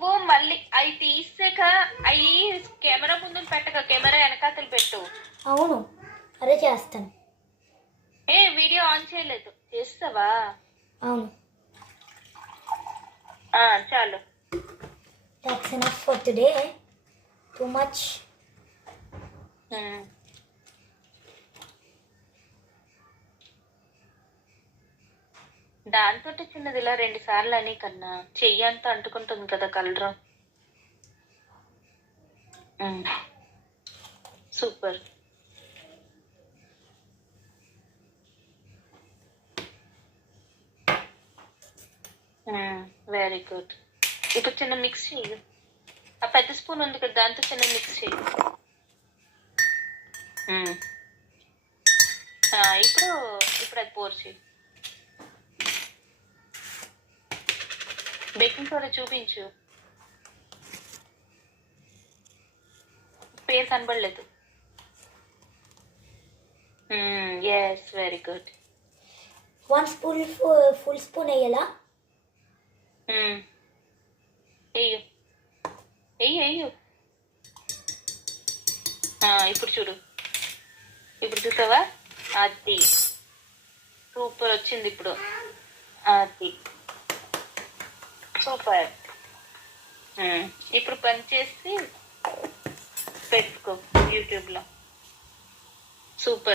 నువ్వు మళ్ళీ అవి తీసాక అవి కెమెరా ముందు పెట్టక కెమెరా వెనకాతలు పెట్టు. అవును, అదే చేస్తాను. వీడియో ఆన్ చేయలేదు, చేస్తావా? అవును. చాలు. That's enough for today. Too much. దాంతో చిన్నది ఇలా 2 సార్లు అని కన్నా చెయ్యి అంతా అంటుకుంటుంది కదా కలర్. సూపర్. Very good. ఇప్పుడు చిన్న మిక్స్ చెయ్యి. ఆ పెద్ద స్పూన్ ఉంది కదా, దాంతో చిన్న మిక్స్ చెయ్యి. ఇప్పుడు అది పోర్ చెయ్యి. బేకింగ్ సోడా చూపించు. పేరు కనబడలేదు. Yes, very good. 1 spoon full spoon వేయాలా? వెయ్యు. ఇప్పుడు చూడు, ఇప్పుడు చూసావా? అది సూపర్ వచ్చింది ఇప్పుడు. అది సూపర్. ఇప్పుడు పని చేసి పెట్టుకో యూట్యూబ్లో. సూపర్.